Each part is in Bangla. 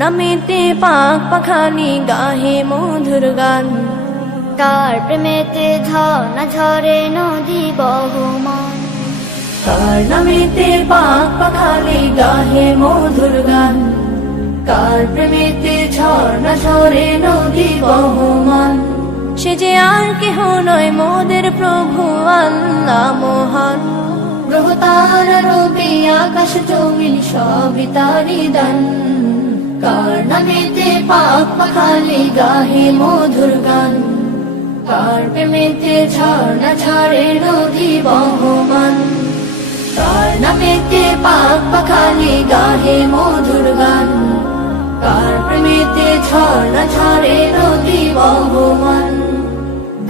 নামেতে পাক পাখালি গাহে মধুর গান, কার প্রেমেতে ঝর্ণা ঝরে নদী বহমান। কার নামেতে পাক পাখালি গাহে মধুর গান, কার প্রেমেতে ঝর্ণা ঝরে নদী বহমান। সে যে আর কেহ নয় মোদের প্রভু আল্লাহ মহান, গ্রহ তারা রবি আকাশ জমিন সবই তারি দান। কার নামেতে পাক পাখালি গাহে মধুর গান, কার প্রেমেতে ঝর্ণা ঝরে নদী বহমান। কার নামেতে পাক পাখালি গাহে মধুর গান, কার প্রেমেতে ঝর্ণা ঝরে নদী বহমান।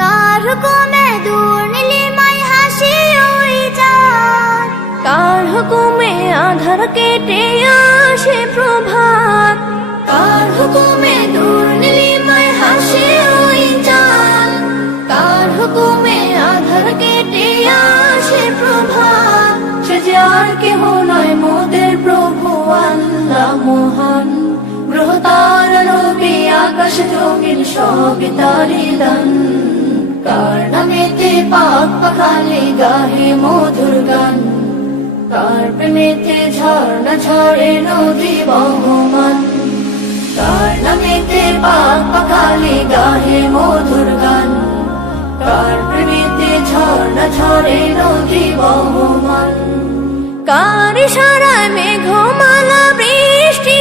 কার হুকুমে দূর নীলিমায় হাসি ওই চাঁদ, কার হুকুমে আধার কেটে আসে প্রভাত, কার হুকুমে দূর নীলিমায় হাসে ওই চাঁদ, কার হুকুমে আধার কেটে আসে প্রভাত। সে যে আর কেহ নয় মোদের প্রভু আল্লাহ মহান, গ্রহ তারা রবি আকাশ জমিন সবই তারি দান। কার নামেতে পাক পাখালি গাহে মধুর গান, কার প্রেমেতে ঝর্ণা ঝরে নদী বহমান। কার নামেতে পাক পাখালি গাহে মধুর গান, কার প্রেমেতে ঝর্ণা ঝরে নদী বহমান। কার ইশারায় মেঘমালা বৃষ্টি